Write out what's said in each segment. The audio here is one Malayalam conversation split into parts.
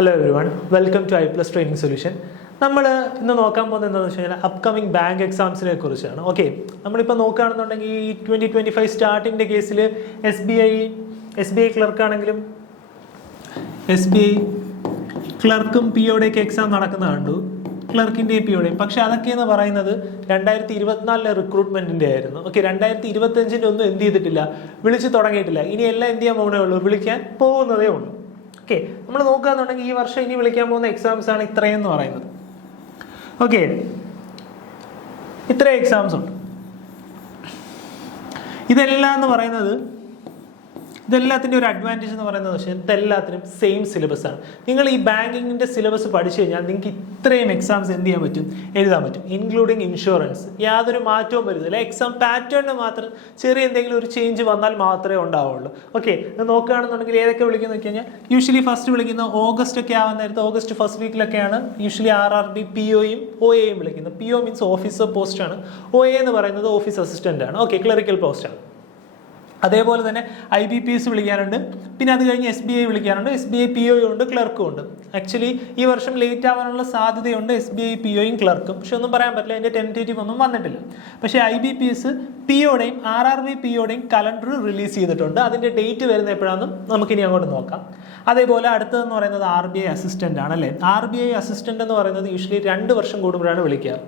Hello everyone, welcome to iPlus Training Solution. നമ്മൾ ഇന്ന് നോക്കാൻ പോകുന്നത് എന്താണെന്ന് വെച്ച് കഴിഞ്ഞാൽ അപ്കമിങ് ബാങ്ക് എക്സാംസിനെ കുറിച്ചാണ്. ഓക്കെ, നമ്മളിപ്പോൾ നോക്കുകയാണെന്നുണ്ടെങ്കിൽ ഈ 2025 സ്റ്റാർട്ടിങ്ങിൻ്റെ കേസിൽ എസ് ബി ഐ ക്ലർക്കാണെങ്കിലും SBI ക്ലർക്കും POയുടെയൊക്കെ എക്സാം നടക്കുന്ന കണ്ടു, ക്ലർക്കിൻ്റെയും POയുടെയും. പക്ഷേ അതൊക്കെയെന്ന് പറയുന്നത് 2024 റിക്രൂട്ട്മെൻറ്റിൻ്റെ ആയിരുന്നു. ഓക്കെ, 2025 ഒന്നും എന്ത് ചെയ്തിട്ടില്ല, വിളിച്ച് തുടങ്ങിയിട്ടില്ല. ഇനി എല്ലാം എന്ത് ചെയ്യാൻ പോകുന്നേ ഉള്ളൂ, വിളിക്കാൻ പോകുന്നതേ ഉള്ളൂ. ഓക്കെ, നമ്മൾ നോക്കുകയാണെന്നുണ്ടെങ്കിൽ ഈ വർഷം ഇനി വിളിക്കാൻ പോകുന്ന എക്സാംസ് ആണ് ഇത്രയെന്ന് പറയുന്നത്. ഓക്കെ, ഇത്രയും എക്സാംസ് ഉണ്ട്. ഇതെല്ലാം എന്ന് പറയുന്നത്, ഇതെല്ലാത്തിൻ്റെ ഒരു അഡ്വാൻറ്റേജ് എന്ന് പറയുന്നത് പക്ഷേ ഇതെല്ലാത്തിനും സെയിം സിലബസ് ആണ്. നിങ്ങൾ ഈ ബാങ്കിങ്ങിൻ്റെ സിലബസ് പഠിച്ചു കഴിഞ്ഞാൽ നിങ്ങൾക്ക് ഇത്രയും എക്സാംസ് എന്ത് ചെയ്യാൻ പറ്റും, എഴുതാൻ പറ്റും, ഇൻക്ലൂഡിങ് ഇൻഷുറൻസ്. യാതൊരു മാറ്റവും വരുന്നില്ല. എക്സാം പാറ്റേണിന് മാത്രം ചെറിയ എന്തെങ്കിലും ഒരു ചേഞ്ച് വന്നാൽ മാത്രമേ ഉണ്ടാവുള്ളൂ. ഓക്കെ, നോക്കുകയാണെന്നുണ്ടെങ്കിൽ ഏതൊക്കെ വിളിക്കുന്നത് വെച്ച് കഴിഞ്ഞാൽ യൂഷ്വലി ഫസ്റ്റ് വിളിക്കുന്ന ഓഗസ്റ്റ് ഒക്കെ ആവുന്ന നേരത്ത്, ഓഗസ്റ്റ് ഫസ്റ്റ് വീക്കിലൊക്കെയാണ് യൂഷ്വലി RRB POയും OAയും വിളിക്കുന്നത്. PO മീൻസ് ഓഫീസർ പോസ്റ്റാണ്, OA എന്ന് പറയുന്നത് ഓഫീസ് അസിസ്റ്റൻ്റ് ആണ്. ഓക്കെ, ക്ലറിക്കൽ പോസ്റ്റാണ്. അതേപോലെ തന്നെ IBPS വിളിക്കാനുണ്ട്, പിന്നെ അത് കഴിഞ്ഞ് SBI വിളിക്കാനുണ്ട്. SBI POയും ഉണ്ട്, ക്ലർക്കും ഉണ്ട്. ആക്ച്വലി ഈ വർഷം ലേറ്റ് ആവാനുള്ള സാധ്യതയുണ്ട് SBI POയും ക്ലർക്കും, പക്ഷെ ഒന്നും പറയാൻ പറ്റില്ല, അതിൻ്റെ ടെൻറ്റേറ്റീവ് ഒന്നും വന്നിട്ടില്ല. പക്ഷേ IBPS POയുടെയും RRB POയുടെയും കലണ്ടർ റിലീസ് ചെയ്തിട്ടുണ്ട്. അതിൻ്റെ ഡേറ്റ് വരുന്ന എപ്പോഴാണെന്നും നമുക്കിനി അങ്ങോട്ട് നോക്കാം. അതേപോലെ അടുത്തതെന്ന് പറയുന്നത് RBI അസിസ്റ്റൻ്റ് ആണ് അല്ലേ. RBI അസിസ്റ്റൻ്റ് എന്ന് പറയുന്നത് യൂഷ്വലി 2 വർഷം കൂടുമ്പോഴാണ് വിളിക്കാറ്.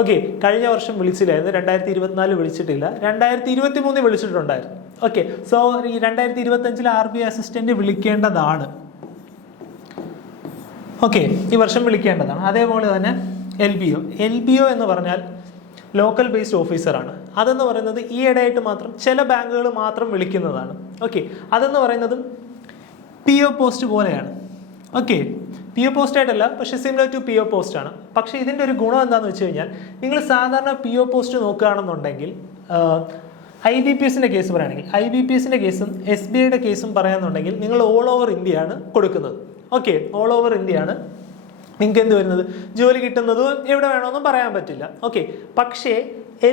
ഓക്കെ, കഴിഞ്ഞ വർഷം വിളിച്ചില്ലായിരുന്നു, 2024 വിളിച്ചിട്ടില്ല, 2023 വിളിച്ചിട്ടുണ്ടായിരുന്നു. ഓക്കെ, സോ ഈ 2025 RBI അസിസ്റ്റന്റ് വിളിക്കേണ്ടതാണ്. ഓക്കെ, ഈ വർഷം വിളിക്കേണ്ടതാണ്. അതേപോലെ തന്നെ LBO എന്ന് പറഞ്ഞാൽ ലോക്കൽ ബേസ്ഡ് ഓഫീസറാണ്. അതെന്ന് പറയുന്നത് ഈ ഇടയായിട്ട് മാത്രം ചില ബാങ്കുകൾ മാത്രം വിളിക്കുന്നതാണ്. ഓക്കെ, അതെന്ന് പറയുന്നതും PO പോസ്റ്റ് പോലെയാണ്. ഓക്കെ, PO പോസ്റ്റ് ആയിട്ടല്ല, പക്ഷേ സിമിലർ ടു PO പോസ്റ്റ് ആണ്. പക്ഷേ ഇതിൻ്റെ ഒരു ഗുണം എന്താണെന്ന് വെച്ച് കഴിഞ്ഞാൽ, നിങ്ങൾ സാധാരണ PO പോസ്റ്റ് നോക്കുകയാണെന്നുണ്ടെങ്കിൽ IBPSൻ്റെ കേസ് പറയുകയാണെങ്കിൽ, IBPSൻ്റെ കേസും SBIയുടെ കേസും പറയാമെന്നുണ്ടെങ്കിൽ നിങ്ങൾ ഓൾ ഓവർ ഇന്ത്യയാണ് കൊടുക്കുന്നത്. ഓക്കെ, ഓൾ ഓവർ ഇന്ത്യയാണ് നിങ്ങൾക്ക് എന്ത് വരുന്നത്, ജോലി കിട്ടുന്നതും എവിടെ വേണമെന്നും പറയാൻ പറ്റില്ല. ഓക്കെ, പക്ഷേ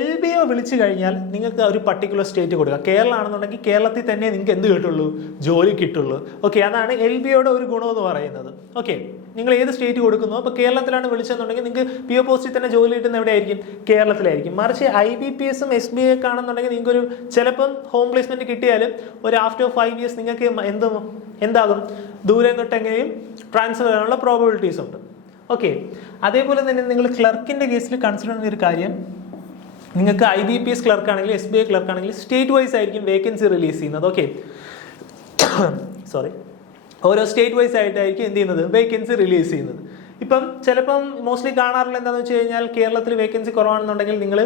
LBO വിളിച്ചു കഴിഞ്ഞാൽ നിങ്ങൾക്ക് ഒരു പർട്ടിക്കുലർ സ്റ്റേറ്റ് കൊടുക്കുക. കേരളം ആണെന്നുണ്ടെങ്കിൽ കേരളത്തിൽ തന്നെ നിങ്ങൾക്ക് എന്ത് കിട്ടുള്ളൂ, ജോലി കിട്ടുള്ളൂ. ഓക്കെ, അതാണ് LBOയുടെ ഒരു ഗുണമെന്ന് പറയുന്നത്. ഓക്കെ, നിങ്ങൾ ഏത് സ്റ്റേറ്റ് കൊടുക്കുന്നു, അപ്പോൾ കേരളത്തിലാണ് വിളിച്ചെന്നുണ്ടെങ്കിൽ നിങ്ങൾക്ക് PO പോസ്റ്റിൽ തന്നെ ജോലി കിട്ടുന്ന എവിടെയായിരിക്കും, കേരളത്തിലായിരിക്കും. മറിച്ച് IBPSും SBI ഒക്കെ ആണെന്നുണ്ടെങ്കിൽ നിങ്ങൾക്കൊരു ചിലപ്പം ഹോം പ്ലേസ്മെൻറ്റ് കിട്ടിയാലും ഒരു ആഫ്റ്റർ 5 years നിങ്ങൾക്ക് എന്താകും, ദൂരം കിട്ടെങ്കിലും ട്രാൻസ്ഫർ ചെയ്യാനുള്ള പ്രോബബിലിറ്റീസ് ഉണ്ട്. ഓക്കെ, അതേപോലെ തന്നെ നിങ്ങൾ ക്ലർക്കിൻ്റെ കേസിൽ കൺസിഡർ ചെയ്യുന്ന ഒരു കാര്യം, നിങ്ങൾക്ക് IBPS ക്ലർക്കാണെങ്കിൽ SBI ക്ലർക്കാണെങ്കിൽ സ്റ്റേറ്റ് വൈസ് ആയിരിക്കും വേക്കൻസി റിലീസ് ചെയ്യുന്നത്. ഓക്കെ, സോറി, ഓരോ സ്റ്റേറ്റ് വൈസ് ആയിട്ടായിരിക്കും എന്ത് ചെയ്യുന്നത്, വേക്കൻസി റിലീസ് ചെയ്യുന്നത്. ഇപ്പം ചിലപ്പം മോസ്റ്റ്ലി കാണാറുള്ള എന്താണെന്ന് വെച്ച് കഴിഞ്ഞാൽ, കേരളത്തിൽ വേക്കൻസി കുറവാണെന്നുണ്ടെങ്കിൽ നിങ്ങൾ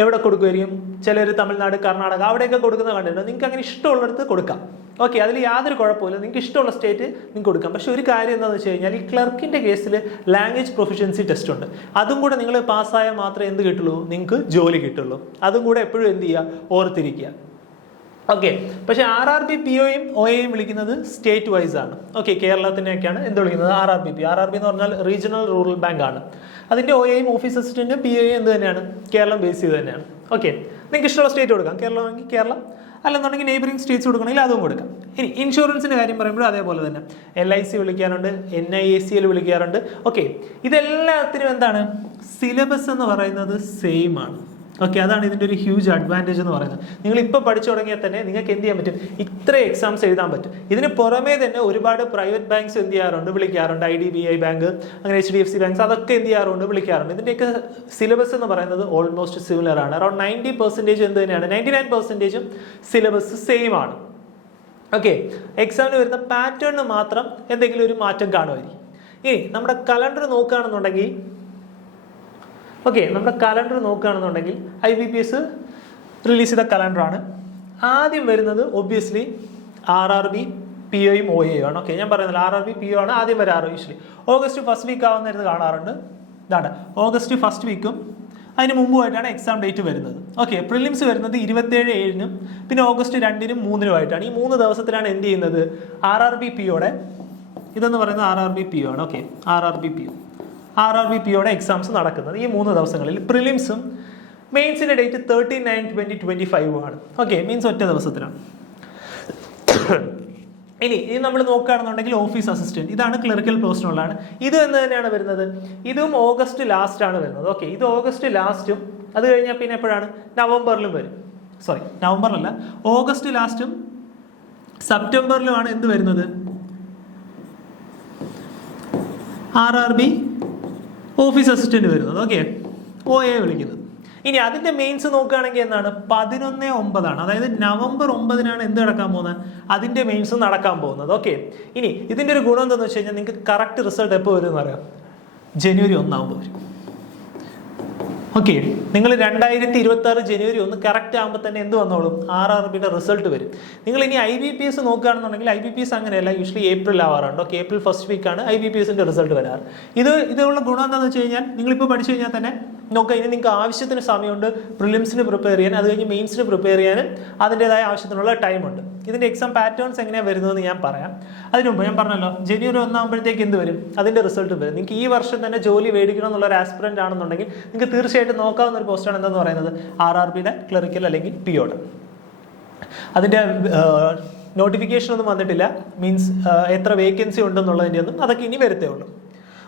എവിടെ കൊടുക്കുമായിരിക്കും, ചിലർ തമിഴ്നാട്, കർണാടക അവിടെയൊക്കെ കൊടുക്കുന്ന കണ്ടിട്ടുണ്ട്. നിങ്ങൾക്ക് അങ്ങനെ ഇഷ്ടമുള്ളിടത്ത് കൊടുക്കാം. ഓക്കെ, അതിൽ യാതൊരു കുഴപ്പമില്ല, നിങ്ങൾക്ക് ഇഷ്ടമുള്ള സ്റ്റേറ്റ് നിങ്ങൾക്ക് കൊടുക്കാം. പക്ഷേ ഒരു കാര്യം എന്താണെന്ന് വെച്ച് കഴിഞ്ഞാൽ, ഈ ക്ലർക്കിൻ്റെ കേസിൽ ലാംഗ്വേജ് പ്രൊഫിഷ്യൻസി ടെസ്റ്റ് ഉണ്ട്. അതും കൂടെ നിങ്ങൾ പാസ്സായാൽ മാത്രമേ എന്ത് കിട്ടുള്ളൂ, നിങ്ങൾക്ക് ജോലി കിട്ടുള്ളൂ. അതും കൂടെ എപ്പോഴും എന്ത് ചെയ്യുക, ഓർത്തിരിക്കുക. ഓക്കെ, പക്ഷേ RRB POയും OAയും വിളിക്കുന്നത് സ്റ്റേറ്റ് വൈസ് ആണ്. ഓക്കെ, കേരളത്തിനെയൊക്കെയാണ് എന്ത് വിളിക്കുന്നത്, RRB എന്ന് പറഞ്ഞാൽ റീജിയണൽ റൂറൽ ബാങ്ക് ആണ്. അതിൻ്റെ OAയും ഓഫീസ് അസിസ്റ്റൻറ്റും POയും എന്ത് തന്നെയാണ്, കേരളം ബേസ് ചെയ്ത് തന്നെയാണ്. ഓക്കെ, നിങ്ങൾക്ക് ഇഷ്ടമുള്ള സ്റ്റേറ്റ് കൊടുക്കാം, കേരളമാണെങ്കിൽ കേരളം, അല്ലെന്നുണ്ടെങ്കിൽ നെയ്ബറിംഗ് സ്റ്റേറ്റ്സ് കൊടുക്കണമെങ്കിൽ അതും കൊടുക്കാം. ഇനി ഇൻഷുറൻസിൻ്റെ കാര്യം പറയുമ്പോൾ അതേപോലെ തന്നെ LIC വിളിക്കാറുണ്ട്, NIACL വിളിക്കാറുണ്ട്. ഓക്കെ, ഇതെല്ലാത്തിനും എന്താണ്, സിലബസ് എന്ന് പറയുന്നത് സെയിം ആണ്. ഓക്കെ, അതാണ് ഇതിൻ്റെ ഒരു ഹ്യൂജ് അഡ്വാൻറ്റേജ് എന്ന് പറയുന്നത്. നിങ്ങൾ ഇപ്പോൾ പഠിച്ചു തുടങ്ങിയാൽ തന്നെ നിങ്ങൾക്ക് എന്ത് ചെയ്യാൻ പറ്റും, ഇത്ര എക്സാംസ് എഴുതാൻ പറ്റും. ഇതിന് പുറമേ തന്നെ ഒരുപാട് പ്രൈവറ്റ് ബാങ്ക്സ് എന്ത് ചെയ്യാറുണ്ട്, വിളിക്കാറുണ്ട്. IDBI ബാങ്ക്, അങ്ങനെ HDFC ബാങ്ക്സ്, അതൊക്കെ എന്ത് ചെയ്യാറുണ്ട്, വിളിക്കാറുണ്ട്. ഇതിൻ്റെയൊക്കെ സിലബസ് എന്ന് പറയുന്നത് ഓൾമോസ്റ്റ് സിമിലർ ആണ്. അറൗണ്ട് 90% എന്ത് തന്നെയാണ്, 99% സിലബസ് സെയിം ആണ്. ഓക്കെ, എക്സാമിന് വരുന്ന പാറ്റേണിന് മാത്രം എന്തെങ്കിലും ഒരു മാറ്റം കാണുമായിരിക്കും. ഇനി നമ്മുടെ കലണ്ടർ നോക്കുകയാണെന്നുണ്ടെങ്കിൽ, IBPS റിലീസ് ചെയ്ത കലണ്ടറാണ്. ആദ്യം വരുന്നത് ഒബ്വിയസ്ലി RRB POയും OAയും ആണ്. ഓക്കെ, ഞാൻ പറയുന്നത് RRB PO ആണ് ആദ്യം വരാറ്. യൂഷ്വലി ഓഗസ്റ്റ് ഫസ്റ്റ് വീക്ക് ആവുന്നേരത്ത് കാണാറുണ്ട്. ഇതാണ് ഓഗസ്റ്റ് ഫസ്റ്റ് വീക്കും അതിന് മുമ്പുമായിട്ടാണ് എക്സാം ഡേറ്റ് വരുന്നത്. ഓക്കെ, പ്രിലിംസ് വരുന്നത് 27/7 പിന്നെ ഓഗസ്റ്റ് 2-നും 3-നുമായിട്ടാണ്. ഈ 3 ദിവസത്തിലാണ് എന്ത് ചെയ്യുന്നത്, RRB POയുടെ ഇതെന്ന് പറയുന്നത് RRB PO ആണ്. ഓക്കെ, RRB POയുടെ എക്സാംസ് നടക്കുന്നത് ഈ 3 ദിവസങ്ങളിൽ. പ്രിലിംസും മെയിൻസിൻ്റെ ഡേറ്റ് 13/9/2025 ആണ്. ഓക്കെ, മീൻസ് ഒറ്റ ദിവസത്തിലാണ്. ഇനി നമ്മൾ നോക്കുകയാണെന്നുണ്ടെങ്കിൽ ഓഫീസ് അസിസ്റ്റന്റ്, ഇതാണ് ക്ലറിക്കൽ പോസ്റ്റിനുള്ളതാണ്. ഇത് എന്ന് തന്നെയാണ് വരുന്നത്, ഇതും ഓഗസ്റ്റ് ലാസ്റ്റ് ആണ് വരുന്നത്. ഓക്കെ, ഇത് ഓഗസ്റ്റ് ലാസ്റ്റും അത് കഴിഞ്ഞാൽ പിന്നെ എപ്പോഴാണ് നവംബറിലും വരും. സോറി, നവംബറിലല്ല, ഓഗസ്റ്റ് ലാസ്റ്റും സെപ്റ്റംബറിലുമാണ് എന്ത് വരുന്നത്, RRB ഓഫീസ് അസിസ്റ്റന്റ് വരുന്നത്. ഓക്കെ, OA വിളിക്കുന്നത്. ഇനി അതിന്റെ മെയിൻസ് നോക്കുകയാണെങ്കിൽ എന്താണ്, 11/9 അതായത് നവംബർ 9 എന്ത് നടക്കാൻ പോകുന്നത്, അതിന്റെ മെയിൻസ് നടക്കാൻ പോകുന്നത്. ഓക്കെ, ഇനി ഇതിന്റെ ഒരു ഗുണം എന്താണെന്ന് വെച്ച് കഴിഞ്ഞാൽ നിങ്ങൾക്ക് കറക്റ്റ് റിസൾട്ട് എപ്പോൾ വരും എന്ന് അറിയാം, ജനുവരി 1 വരും. ഓക്കെ, നിങ്ങൾ 2026 ജനുവരി 1 കറക്റ്റ് ആകുമ്പോൾ തന്നെ എന്ത് വന്നോളും, RRBയുടെ റിസൾട്ട് വരും. നിങ്ങൾ ഇനി IBPS നോക്കുകയാണെന്നുണ്ടെങ്കിൽ IBPS അങ്ങനെയല്ല, യൂഷ്വലി ഏപ്രിൽ ആവാറുണ്ട്. ഓക്കെ, ഏപ്രിൽ ഫസ്റ്റ് വീക്കാണ് IBPSന്റെ റിസൾട്ട് വരാറ്. ഇതുള്ള ഗുണം എന്താണെന്ന് വെച്ച് കഴിഞ്ഞാൽ നിങ്ങളിപ്പോൾ പഠിച്ചു കഴിഞ്ഞാൽ തന്നെ നോക്കാം, ഇനി നിങ്ങൾക്ക് ആവശ്യത്തിന് സമയമുണ്ട് പ്രിലിംസിന് പ്രിപ്പയർ ചെയ്യാൻ, അത് കഴിഞ്ഞ് മെയിൻസിന് പ്രിപ്പയർ ചെയ്യാനും അതിൻ്റെതായ ആവശ്യത്തിനുള്ള ടൈമുണ്ട്. ഇതിൻ്റെ എക്സാം പാറ്റേൺസ് എങ്ങനെയാണ് വരുന്നതെന്ന് ഞാൻ പറയാം. അതിനു മുമ്പ് ഞാൻ പറഞ്ഞല്ലോ, ജനുവരി 1 ആകുമ്പോഴത്തേക്ക് എന്ത് വരും, അതിൻ്റെ റിസൾട്ട് വരും. നിങ്ങൾക്ക് ഈ വർഷം തന്നെ ജോലി മേടിക്കണം എന്നുള്ള ഒരു ആസ്പിറൻ്റ് ആണെന്നുണ്ടെങ്കിൽ നിങ്ങൾക്ക് തീർച്ചയായിട്ടും നോക്കാവുന്ന ഒരു പോസ്റ്റാണ് എന്താണെന്ന് പറയുന്നത്, RRBയുടെ ക്ലറിക്കൽ അല്ലെങ്കിൽ POയുടെ. അതിൻ്റെ നോട്ടിഫിക്കേഷൻ ഒന്നും വന്നിട്ടില്ല, മീൻസ് എത്ര വേക്കൻസി ഉണ്ടെന്നുള്ളതിൻ്റെ ഒന്നും, അതൊക്കെ ഇനി വരത്തേ ഉള്ളൂ.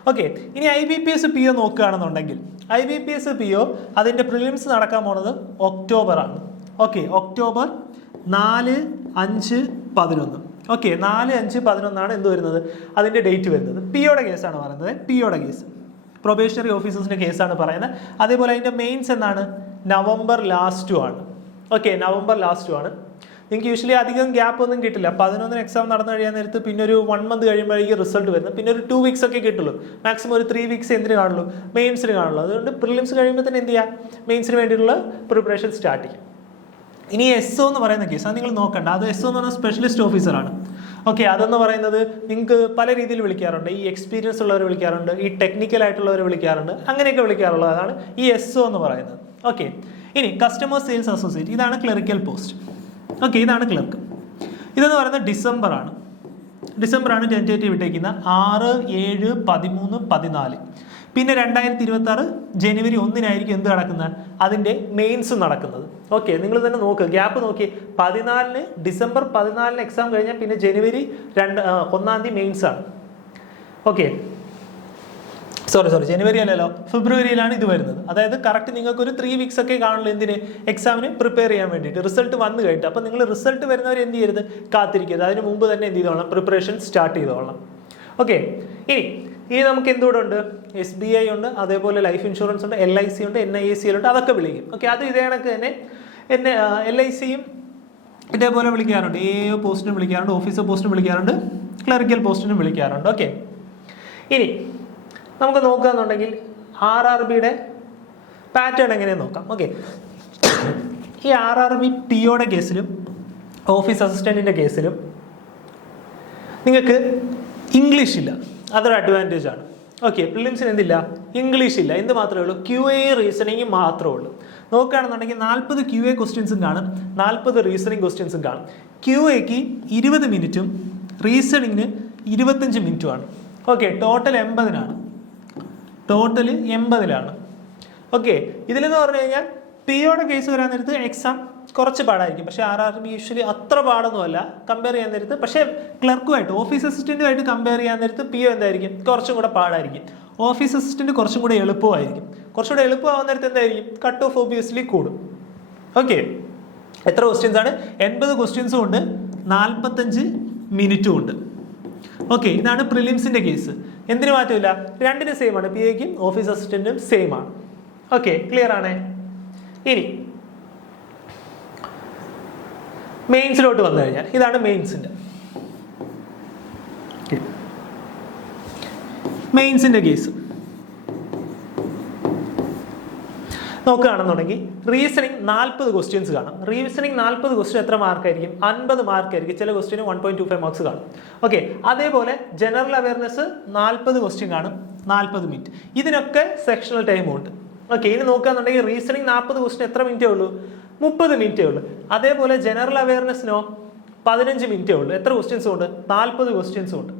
ഓക്കെ, ഇനി IBPS PO നോക്കുകയാണെന്നുണ്ടെങ്കിൽ IBPS PO അതിൻ്റെ പ്രിലിംസ് നടക്കാൻ പോണത് ഒക്ടോബർ ആണ്. Okay, October 4, 5, 11. ഓക്കെ, 4, 5, 11 എന്ത് വരുന്നത്, അതിൻ്റെ ഡേറ്റ് വരുന്നത്. POയുടെ കേസാണ് പറയുന്നത്, POയുടെ കേസ് പ്രൊബേഷണറി ഓഫീസേഴ്സിൻ്റെ കേസാണ് പറയുന്നത്. അതേപോലെ അതിൻ്റെ മെയിൻസ് എന്നാണ്, നവംബർ ലാസ്റ്റും ആണ്. ഓക്കെ, നവംബർ ലാസ്റ്റും ആണ്. നിങ്ങൾക്ക് യൂഷ്വലി അധികം ഗ്യാപ്പ് ഒന്നും കിട്ടില്ല. 11 എക്സാം നടന്നു കഴിയാൻ നേരത്ത് പിന്നെ ഒരു 1 മന്ത് കഴിയുമ്പോഴേക്കും റിസൾട്ട് വരുന്നത്, പിന്നെ ഒരു 2 വീക്സ് ഒക്കെ കിട്ടുള്ളൂ. മാക്സിമം ഒരു 3 വീക്സ് എന്തിന് കാണുള്ളൂ, മെയിൻസിന് കാണുള്ളൂ. അതുകൊണ്ട് പ്രിലിംസ് കഴിയുമ്പോൾ തന്നെ എന്ത് ചെയ്യുക, മെയിൻസിന് വേണ്ടിയിട്ടുള്ള പ്രിപ്പറേഷൻ സ്റ്റാർട്ട് ചെയ്യും. ഇനി SO എന്ന് പറയുന്ന കേസ് അത് നിങ്ങൾ നോക്കണ്ട, അത് SO എന്ന് പറഞ്ഞാൽ സ്പെഷ്യലിസ്റ്റ് ഓഫീസറാണ്. ഓക്കെ, അതെന്ന് പറയുന്നത് നിങ്ങൾക്ക് പല രീതിയിൽ വിളിക്കാറുണ്ട്. ഈ എക്സ്പീരിയൻസ് ഉള്ളവർ വിളിക്കാറുണ്ട്, ഈ ടെക്നിക്കൽ ആയിട്ടുള്ളവർ വിളിക്കാറുണ്ട്, അങ്ങനെയൊക്കെ വിളിക്കാറുള്ളതാണ് ഈ SO എന്ന് പറയുന്നത്. ഓക്കെ, ഇനി കസ്റ്റമർ സെയിൽസ് അസോസിയേറ്റ്, ഇതാണ് ക്ലറിക്കൽ പോസ്റ്റ്. ഓക്കെ, ഇതാണ് ക്ലർക്ക്. ഇതെന്ന് പറയുന്നത് ഡിസംബറാണ് ടെൻറ്റേറ്റീവ് ഇട്ടേക്കുന്ന 6, 7, 13, 14. പിന്നെ 2026 ജനുവരി 1 എന്ത് നടക്കുന്നത്, അതിൻ്റെ മെയിൻസ് നടക്കുന്നത്. ഓക്കെ, നിങ്ങൾ തന്നെ നോക്കുക, ഗ്യാപ്പ് നോക്കി, 14 ഡിസംബർ 14 എക്സാം കഴിഞ്ഞാൽ പിന്നെ ജനുവരി 1 മെയിൻസ് ആണ്. ഓക്കെ, സോറി ജനുവരി അല്ലല്ലോ, ഫെബ്രുവരിയിലാണ് ഇത് വരുന്നത്. അതായത് കറക്റ്റ് നിങ്ങൾക്ക് ഒരു 3 വീക്സ് ഒക്കെ കാണുള്ളൂ എന്തിന്, എക്സാമിന് പ്രിപ്പയർ ചെയ്യാൻ വേണ്ടിയിട്ട്. റിസൾട്ട് വന്നു കഴിഞ്ഞിട്ട്, അപ്പോൾ നിങ്ങൾ റിസൾട്ട് വരുന്നവർ എന്ത് ചെയ്യരുത്, കാത്തിരിക്കരുത്. അതിന് മുമ്പ് തന്നെ എന്ത് ചെയ്തോളാം, പ്രിപ്പറേഷൻ സ്റ്റാർട്ട് ചെയ്തോളാം. ഓക്കെ, ഇനി നമുക്ക് എന്തുകൂടെ ഉണ്ട്, SBI ഉണ്ട്, അതേപോലെ ലൈഫ് ഇൻഷുറൻസ് ഉണ്ട്, LIC ഉണ്ട്, NIACL ഉണ്ട്, അതൊക്കെ വിളിക്കും. ഓക്കെ, അത് ഇതേ കണക്ക് തന്നെ LICയും ഇതേപോലെ വിളിക്കാറുണ്ട്. AO പോസ്റ്റിനും വിളിക്കാറുണ്ട്, ഓഫീസർ പോസ്റ്റിനും വിളിക്കാറുണ്ട്, ക്ലറിക്കൽ പോസ്റ്റിനും വിളിക്കാറുണ്ട്. ഓക്കെ, ഇനി നമുക്ക് നോക്കുകയെന്നുണ്ടെങ്കിൽ RRBയുടെ പാറ്റേൺ എങ്ങനെയെന്ന് നോക്കാം. ഓക്കെ, ഈ RRB POയുടെ കേസിലും ഓഫീസ് അസിസ്റ്റൻറ്റിൻ്റെ കേസിലും നിങ്ങൾക്ക് ഇംഗ്ലീഷ് ഇല്ല, അതൊരു അഡ്വാൻറ്റേജ് ആണ്. ഓക്കെ, പ്രിലിംസിന് എന്തില്ല, ഇംഗ്ലീഷ് ഇല്ല. എന്ത് മാത്രമേ ഉള്ളൂ, QA റീസണിങ് മാത്രമേ ഉള്ളൂ. നോക്കുകയാണെന്നുണ്ടെങ്കിൽ 40 QA ക്വസ്റ്റ്യൻസും കാണും, 40 റീസണിങ് ക്വസ്റ്റ്യൻസും കാണും. QAക്ക് 20 മിനിറ്റും റീസണിങ്ങിന് 25 മിനിറ്റുമാണ്. ഓക്കെ, ടോട്ടൽ 80 ടോട്ടൽ 80 ഓക്കെ, ഇതിലെന്ന് പറഞ്ഞു കഴിഞ്ഞാൽ POയുടെ കേസ് വരാൻ നേരത്ത് എക്സാം കുറച്ച് പാടായിരിക്കും. പക്ഷേ RRB യൂഷ്വലി അത്ര പാടൊന്നുമല്ല കമ്പയർ ചെയ്യാൻ നേരത്ത്. പക്ഷേ ക്ലർക്കുമായിട്ട് ഓഫീസ് അസിസ്റ്റൻറ്റുമായിട്ട് കമ്പയർ ചെയ്യാൻ നേരത്ത് PO എന്തായിരിക്കും, കുറച്ചും കൂടെ പാടായിരിക്കും. ഓഫീസ് അസിസ്റ്റൻറ്റ് കുറച്ചും കൂടെ എളുപ്പമായിരിക്കും. കുറച്ചുകൂടെ എളുപ്പമാകുന്ന നേരത്ത് എന്തായിരിക്കും, കട്ട് ഓഫ് ഒബിയസ്ലി കൂടും. ഓക്കെ, എത്ര ക്വസ്റ്റ്യൻസ് ആണ്, 80 ക്വസ്റ്റ്യൻസും ഉണ്ട്, 45 മിനിറ്റും ഉണ്ട്. ഓക്കെ, ഇതാണ് പ്രിലിംസിൻ്റെ കേസ്. എന്തിനു മാറ്റമില്ല, രണ്ടിനും സെയിം ആണ്, POയ്ക്കും ഓഫീസ് അസിസ്റ്റൻറ്റും സെയിം ആണ്. ഓക്കെ, ക്ലിയർ ആണേ. ഇനി മെയിൻസിലോട്ട് വന്നു കഴിഞ്ഞാൽ ഇതാണ് മെയിൻസിൻ്റെ കേസ് നോക്കുകയാണെന്നുണ്ടെങ്കിൽ റീസണിങ് 40 ക്വസ്റ്റ്യൻസ് കാണാം. റീസണിങ് 40 ക്വസ്റ്റ്യൻ എത്ര മാർക്കായിരിക്കും, 50 മാർക്കായിരിക്കും. ചില ക്വസ്റ്റ്യന് 1.25 മാർക്സ് കാണും. ഓക്കെ, അതേപോലെ ജനറൽ അവയർനെസ് 40 ക്വസ്റ്റ്യൻ കാണും, 40 മിനിറ്റ്. ഇതിനൊക്കെ സെക്ഷണൽ ടൈമും ഉണ്ട്. ഓക്കെ, ഇനി നോക്കുകയാണെന്നുണ്ടെങ്കിൽ റീസണിങ് 40 ക്വസ്റ്റ്യൻ എത്ര മിനിറ്റേ ഉള്ളൂ, 30 മിനിറ്റേ ഉള്ളൂ. അതേപോലെ ജനറൽ അവയർനെസ്സിനോ 15 മിനിറ്റേ ഉള്ളൂ. എത്ര ക്വസ്റ്റ്യൻസും ഉണ്ട്, 40 ക്വസ്റ്റ്യൻസും ഉണ്ട്.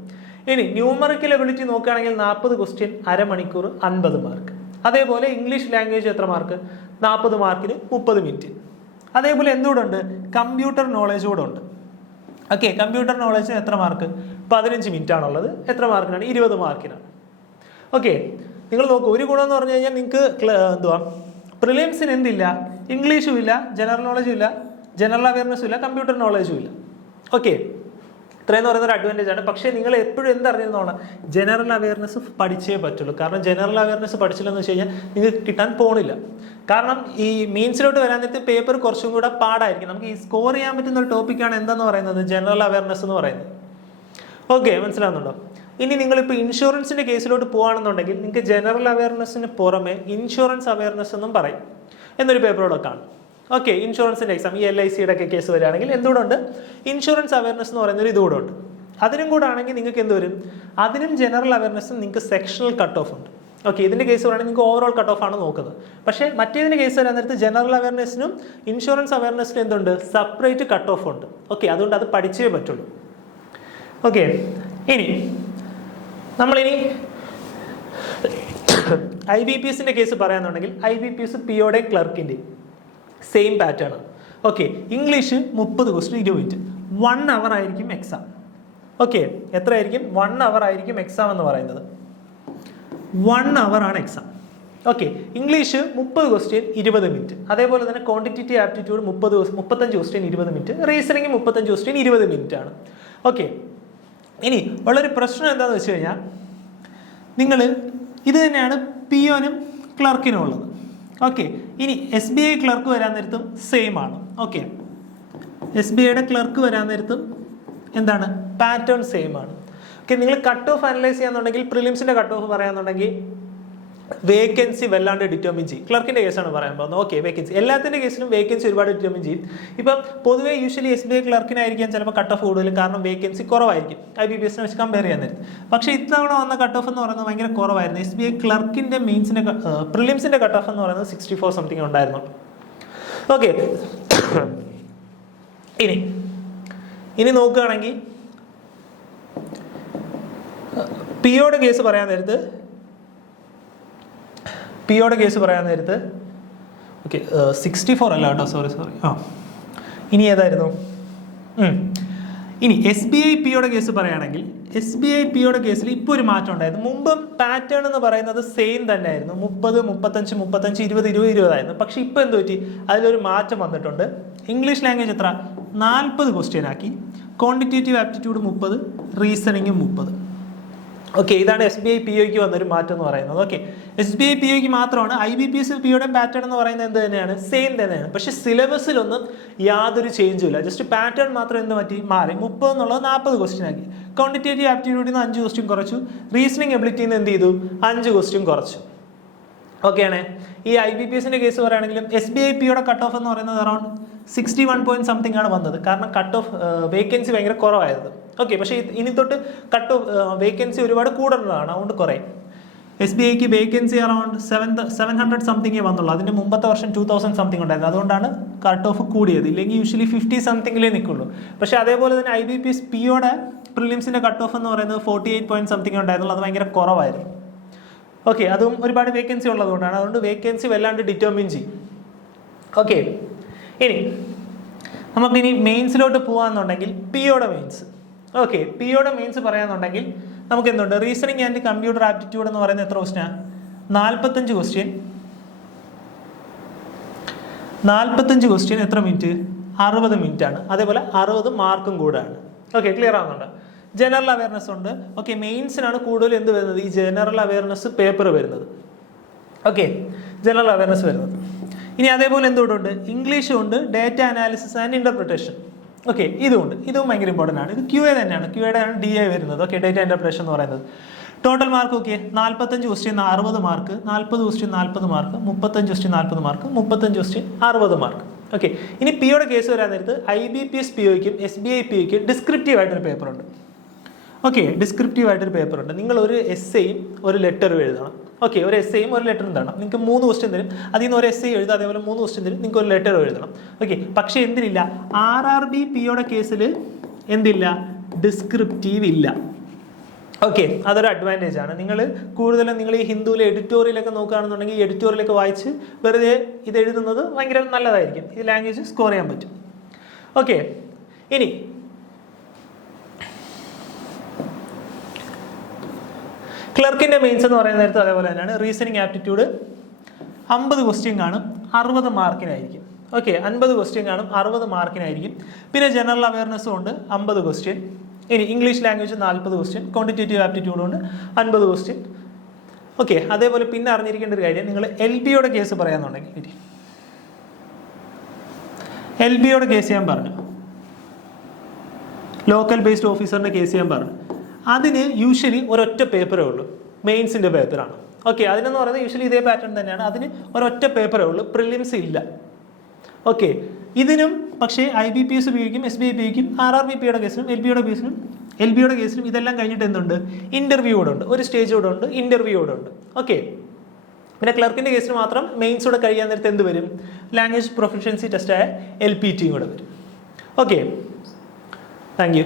ഇനി ന്യൂമറിക്കൽ എബിലിറ്റി നോക്കുകയാണെങ്കിൽ 40 ക്വസ്റ്റ്യൻ, അരമണിക്കൂർ, 50 മാർക്ക്. അതേപോലെ ഇംഗ്ലീഷ് ലാംഗ്വേജ് എത്ര മാർക്ക്, 40 മാർക്കിന് 30 മിനിറ്റ്. അതേപോലെ എന്തുകൂടെ ഉണ്ട്, കമ്പ്യൂട്ടർ നോളജ് കൂടെ ഉണ്ട്. ഓക്കെ, കമ്പ്യൂട്ടർ നോളജിന് എത്ര മാർക്ക്? 15 മിനിറ്റ് ആണുള്ളത്. എത്ര മാർക്കിനാണ്? 20 മാർക്കിനാണ്. ഓക്കെ, നിങ്ങൾ നോക്കൂ, ഒരു ഗുണം എന്ന് പറഞ്ഞു കഴിഞ്ഞാൽ നിങ്ങൾക്ക് എന്തുവാ, പ്രിലിംസിന് എന്തില്ല? ഇംഗ്ലീഷും ഇല്ല, ജനറൽ നോളജും ഇല്ല, ജനറൽ അവയർനെസ്സും ഇല്ല, കമ്പ്യൂട്ടർ നോളജും ഇല്ല. ഓക്കെ, ഇത്രയെന്ന് പറയുന്ന ഒരു അഡ്വാൻറ്റേജ് ആണ്. പക്ഷേ നിങ്ങൾ എപ്പോഴും എന്തറിഞ്ഞിരുന്നോണം, ജനറൽ അവയർനെസ് പഠിച്ചേ പറ്റുള്ളൂ. കാരണം ജനറൽ അവയർനെസ് പഠിച്ചില്ലെന്ന് വെച്ച് കഴിഞ്ഞാൽ നിങ്ങൾക്ക് കിട്ടാൻ പോണില്ല. കാരണം ഈ മീൻസിലോട്ട് വരാൻ നേരത്തെ പേപ്പർ കുറച്ചും കൂടെ പാടായിരിക്കും. നമുക്ക് ഈ സ്കോർ ചെയ്യാൻ പറ്റുന്ന ഒരു ടോപ്പിക്കാണ് എന്താന്ന് പറയുന്നത്, ജനറൽ അവയർനെസ് എന്ന് പറയുന്നത്. ഓക്കെ, മനസ്സിലാവുന്നുണ്ടോ? ഇനി നിങ്ങളിപ്പോൾ ഇൻഷുറൻസിൻ്റെ കേസിലോട്ട് പോകുകയാണെന്നുണ്ടെങ്കിൽ നിങ്ങൾക്ക് ജനറൽ അവയർനെസ്സിന് പുറമെ ഇൻഷുറൻസ് അവയർനെസ് എന്നും പറയും എന്നൊരു പേപ്പറോടെ കാണും. ഓക്കെ, ഇൻഷുറൻസിൻ്റെ എക്സാം, ഈ LICയുടെ ഒക്കെ കേസ് വരികയാണെങ്കിൽ എന്തുകൂടെ ഇൻഷുറൻസ് അവയർനെസ് എന്ന് പറയുന്നൊരു ഇതുകൂടെ ഉണ്ട്. അതിനും കൂടെ ആണെങ്കിൽ നിങ്ങൾക്ക് എന്ത് വരും? അതിനും ജനറൽ അവയർനെസ്സും നിങ്ങൾക്ക് സെക്ഷണൽ കട്ട് ഓഫ് ഉണ്ട്. ഓക്കെ, ഇതിൻ്റെ കേസ് പറയുകയാണെങ്കിൽ നിങ്ങൾക്ക് ഓവറോൾ കട്ട് ഓഫ് ആണ് നോക്കുന്നത്. പക്ഷേ മറ്റേതിൻ്റെ കേസ് വരാൻ നേരത്ത് ജനറൽ അവയർനെസ്സിനും ഇൻഷുറൻസ് അവയർനെസ്സിനും എന്തുണ്ട്? സെപ്പറേറ്റ് കട്ട് ഓഫ് ഉണ്ട്. ഓക്കെ, അതുകൊണ്ട് അത് പഠിച്ചേ പറ്റുള്ളൂ. ഓക്കെ, ഇനി നമ്മളിനി IBPSൻ്റെ കേസ് പറയാന്നുണ്ടെങ്കിൽ IBPS POയുടെ ക്ലർക്കിൻ്റെ സെയിം പാറ്റേൺ ആണ്. ഓക്കെ, ഇംഗ്ലീഷ് 30 ക്വസ്റ്റ്യൻ 20 മിനിറ്റ്, 1 അവർ ആയിരിക്കും എക്സാം. ഓക്കെ, എത്ര ആയിരിക്കും? 1 അവർ ആയിരിക്കും എക്സാം എന്ന് പറയുന്നത്. 1 അവർ ആണ് exam. Okay, English 30 question 20 minute. അതേപോലെ തന്നെ quantitative aptitude 35 question 20 minute, reasoning 35 question 20 minute ആണ്. ഓക്കെ, ഇനി ഉള്ളൊരു പ്രശ്നം എന്താണെന്ന് വെച്ച് കഴിഞ്ഞാൽ നിങ്ങൾ ഇത് തന്നെയാണ് POനും ക്ലർക്കിനും ഉള്ളത്. ഓക്കെ, ഇനി SBI ക്ലർക്ക് വരാൻ നേരത്തും സെയിം ആണ്. ഓക്കെ, SBIയുടെ ക്ലർക്ക് വരാൻ നേരത്തും എന്താണ്? പാറ്റേൺ സെയിം ആണ്. ഓക്കെ, നിങ്ങൾ കട്ട് ഓഫ് അനലൈസ് ചെയ്യാന്നുണ്ടെങ്കിൽ പ്രിലിംസിൻ്റെ കട്ട് ഓഫ് പറയാന്നുണ്ടെങ്കിൽ വേക്കൻസി വല്ലാണ്ട് ഡിറ്റർമിൻ ചെയ്യും. ക്ലർക്കിൻ്റെ കേസാണ് പറയാൻ പോകുന്നത്. ഓക്കെ, വേക്കൻസി എല്ലാത്തിൻ്റെ കേസിലും വേക്കൻസി ഒരുപാട് ഡിറ്റർമിൻ ചെയ്യും. ഇപ്പം പൊതുവേ യൂഷ്വലി SBI ക്ലർക്കിനായിരിക്കാം ചിലപ്പോൾ കട്ട് ഓഫ് കൂടുതലും, കാരണം വേക്കൻസി കുറവായിരിക്കും IBPSനെ വെച്ച് കമ്പയർ ചെയ്യാൻ നേരം. പക്ഷേ ഇത്തവണ വന്ന കട്ട് ഓഫ് എന്ന് പറയുന്നത് ഭയങ്കര കുറവായിരുന്നു. SBI ക്ലർക്കിൻ്റെ മെയിൻസിൻ്റെ പ്രിലിംസിൻ്റെ കട്ട് ഓഫ് എന്ന് പറയുന്നത് 64 സംതിങ് ഉണ്ടായിരുന്നു. ഓക്കെ, ഇനി നോക്കുകയാണെങ്കിൽ POയുടെ കേസ് പറയാൻ നേരത്ത് ഓക്കെ 64 അല്ല കേട്ടോ, സോറി. ഇനി ഏതായിരുന്നു? ഇനി SBI POയുടെ കേസ് പറയുകയാണെങ്കിൽ SBI POയുടെ കേസിൽ ഇപ്പോൾ ഒരു മാറ്റം ഉണ്ടായിരുന്നു. മുമ്പും പാറ്റേൺ എന്ന് പറയുന്നത് സെയിം തന്നെ ആയിരുന്നു, 30, 35, 35, 20, 20, 20 ആയിരുന്നു. പക്ഷേ ഇപ്പോൾ എന്ത് പറ്റി? അതിലൊരു മാറ്റം വന്നിട്ടുണ്ട്. ഇംഗ്ലീഷ് ലാംഗ്വേജ് എത്ര? 40 ക്വസ്റ്റ്യൻ ആക്കി. Quantitative aptitude 30, റീസണിങ്ങും 30. ഓക്കെ, ഇതാണ് SBI POയ്ക്ക് വന്നൊരു മാറ്റം എന്ന് പറയുന്നത്. ഓക്കെ, SBI POയ്ക്ക് മാത്രമാണ്. IBPS POയുടെ പാറ്റേൺ എന്ന് പറയുന്നത് എന്ത് തന്നെയാണ്? സെയിം തന്നെയാണ്. പക്ഷേ സിലബസിലൊന്നും യാതൊരു ചേഞ്ചും ഇല്ല. ജസ്റ്റ് പാറ്റേൺ മാത്രം എന്ത് പറ്റി? മാറി. 30 എന്നുള്ളത് 40 ക്വസ്റ്റ്യൻ ആക്കി. ക്വാണ്ടിറ്റേറ്റീവ് ആപ്റ്റിറ്റ്യൂഡിൽ നിന്ന് 5 ക്വസ്റ്റ്യൻ കുറച്ചു. റീസണിങ് എബിലിറ്റിയിൽ നിന്ന് എന്ത് ചെയ്തു? 5 ക്വസ്റ്റ്യൻ കുറച്ചു. ഓക്കെ ആണ്. ഈ IBPSൻ്റെ കേസ് പറയുകയാണെങ്കിലും SBI POയുടെ കട്ട് ഓഫ് എന്ന് പറയുന്നത് അറൗണ്ട് 61 പോയിന്റ് സംതിങ് ആണ് വന്നത്. കാരണം കട്ട് ഓഫ് വേക്കൻസി ഭയങ്കര കുറവായിരുന്നു. ഓക്കെ, പക്ഷേ ഇനി തൊട്ട് കട്ട് ഓഫ് വേക്കൻസി ഒരുപാട് കൂടുതലാണ്, അതുകൊണ്ട് കുറയും. SBIക്ക് വേക്കൻസി അറൗണ്ട് 700 സംതിങ്ങേ വന്നുള്ളൂ. അതിൻ്റെ മുമ്പത്തെ വർഷം 2000 സംതിങ് ഉണ്ടായിരുന്നു. അതുകൊണ്ടാണ് കട്ട് ഓഫ് കൂടിയത്. ഇല്ലെങ്കിൽ യൂഷ്വലി 50 സംതിങ്ങിലേ നിൽക്കുള്ളൂ. പക്ഷേ അതേപോലെ തന്നെ IBPS POയുടെ പ്രിലിംസിൻ്റെ കട്ട് ഓഫ് എന്ന് പറയുന്നത് 48 പോയിന്റ് സംതിങ് ഉണ്ടായിരുന്നുള്ളൂ. അത് ഭയങ്കര കുറവായിരുന്നു. ഓക്കെ, അതും ഒരുപാട് വേക്കൻസി ഉള്ളതുകൊണ്ടാണ്. അതുകൊണ്ട് വേക്കൻസി വല്ലാണ്ട് ഡിറ്റർമിൻ ചെയ്യും. ഓക്കെ, ഇനി നമുക്കിനി മെയിൻസിലോട്ട് പോകാമെന്നുണ്ടെങ്കിൽ POയുടെ മെയിൻസ്. ഓക്കെ, POയുടെ മെയിൻസ് പറയാന്നുണ്ടെങ്കിൽ നമുക്ക് എന്തുണ്ട്? റീസണിങ് ആൻഡ് കമ്പ്യൂട്ടർ ആപ്റ്റിറ്റ്യൂഡ് എന്ന് പറയുന്നത് എത്ര ക്വസ്റ്റ്യനാണ്? 45 ക്വസ്റ്റ്യൻ. 45 ക്വസ്റ്റ്യൻ എത്ര മിനിറ്റ്? 60 മിനിറ്റ് ആണ്. അതേപോലെ 60 മാർക്കും കൂടെയാണ്. ഓക്കെ, ക്ലിയർ ആവുന്നുണ്ട്? ജനറൽ അവയർനെസ് ഉണ്ട്. ഓക്കെ, മെയിൻസിനാണ് കൂടുതൽ എന്ത് വരുന്നത്? ഈ ജനറൽ അവയർനെസ് പേപ്പർ വരുന്നത്. ഓക്കെ, ജനറൽ അവയർനെസ് വരുന്നത്. ഇനി അതേപോലെ എന്തുകൊണ്ടുണ്ട്? ഇംഗ്ലീഷും ഉണ്ട്, data analysis and interpretation. Okay, ഇതും ഭയങ്കര ഇമ്പോർട്ടൻ്റ് ആണ്. ഇത് QA തന്നെയാണ്. QAയുടെ ആണ് DA വരുന്നത്. ഓക്കെ, ഡേറ്റ ഇൻ്റർപ്രിട്ടേഷൻ എന്ന് പറയുന്നത്. Total mark okay 45 question 60 mark, 40 question 40 mark, 35 question 40 mark, 35 question 60 mark. Okay, ഇനി POയുടെ കേസ് വരാൻ നേരത്ത് IBPS POയ്ക്കും SBI POയ്ക്കും ഡിസ്ക്രിപ്റ്റീവ് ആയിട്ടൊരു പേപ്പർ ഉണ്ട്. ഓക്കെ, ഡിസ്ക്രിപ്റ്റീവ് ആയിട്ടൊരു പേപ്പർ ഉണ്ട്. നിങ്ങൾ ഒരു എസ്സേയും ഒരു ലെറ്ററും എഴുതണം. ഓക്കെ, ഒരു എസ്സേയും ഒരു ലെറ്ററും തരണം. നിങ്ങൾക്ക് 3 ക്വസ്റ്റ്യൻ തരും. അതിൽ നിന്ന് ഒരു എസ്സേ എഴുതുക, അതേപോലെ 3 ക്വസ്റ്റ്യൻ തരും. നിങ്ങൾക്ക് ഒരു ലെറ്റർ എഴുതണം. ഓക്കെ, പക്ഷേ എന്തിനില്ല? RRB POയുടെ കേസിൽ എന്തില്ല? ഡിസ്ക്രിപ്റ്റീവ് ഇല്ല. ഓക്കെ, അതൊരു അഡ്വാൻറ്റേജ് ആണ്. നിങ്ങൾ കൂടുതലും നിങ്ങൾ ഈ ഹിന്ദുവിലെ എഡിറ്റോറിയലൊക്കെ നോക്കുകയാണെന്നുണ്ടെങ്കിൽ ഈ എഡിറ്റോറിയലൊക്കെ വായിച്ച് വെറുതെ ഇത് എഴുതുന്നത് ഭയങ്കര നല്ലതായിരിക്കും. ഈ ലാംഗ്വേജ് സ്കോർ ചെയ്യാൻ പറ്റും. ഓക്കെ, ഇനി ക്ലർക്കിൻ്റെ മെയിൻസ് എന്ന് പറയുന്ന നേരത്തെ അതേപോലെ തന്നെയാണ്. റീസണിങ് ആപ്റ്റിറ്റ്യൂഡ് 50 ക്വസ്റ്റ്യൻ കാണും, 60 മാർക്കിനായിരിക്കും. ഓക്കെ, 50 ക്വസ്റ്റ്യൻ കാണും, 60 മാർക്കിനായിരിക്കും. പിന്നെ ജനറൽ അവയർനെസ്സും ഉണ്ട് 50 ക്വസ്റ്റ്യൻ. ഇനി English language 40 question, quantitative aptitude ഉണ്ട് 50 ക്വസ്റ്റ്യൻ. ഓക്കെ, അതേപോലെ പിന്നെ അറിഞ്ഞിരിക്കേണ്ട ഒരു കാര്യം, നിങ്ങൾ LBOയുടെ കേസ് പറയാന്നുണ്ടെങ്കിൽ, LBOയുടെ കേസ് ഞാൻ പറഞ്ഞു, ലോക്കൽ ബേസ്ഡ് ഓഫീസറിൻ്റെ കേസ് ഞാൻ പറഞ്ഞു. അതിന് യൂഷ്വലി ഒരൊറ്റ പേപ്പറേ ഉള്ളൂ, മെയിൻസിൻ്റെ പേപ്പറാണ്. ഓക്കെ, അതിനെന്ന് പറയുന്നത് യൂഷ്വലി ഇതേ പാറ്റേൺ തന്നെയാണ്. അതിന് ഒരൊറ്റ പേപ്പറേ ഉള്ളൂ, പ്രിലിംസ് ഇല്ല. ഓക്കെ, ഇതിനും പക്ഷേ IBPS ഉപയോഗിക്കും, SBI ഉപയോഗിക്കും. RRBPയുടെ കേസിലും LBOയുടെ കേസിലും ഇതെല്ലാം കഴിഞ്ഞിട്ട് എന്തുണ്ട്, ഇൻ്റർവ്യൂ കൂടെ ഉണ്ട്, ഒരു സ്റ്റേജ് കൂടെ ഉണ്ട്, ഇൻ്റർവ്യൂ കൂടെ ഉണ്ട്. ഓക്കെ, പിന്നെ ക്ലർക്കിൻ്റെ കേസിന് മാത്രം മെയിൻസ് കൂടെ കഴിയാൻ നേരത്തെ എന്ത് വരും, ലാംഗ്വേജ് പ്രൊഫിഷ്യൻസി ടെസ്റ്റായ LPT കൂടെ വരും. Okay, thank you.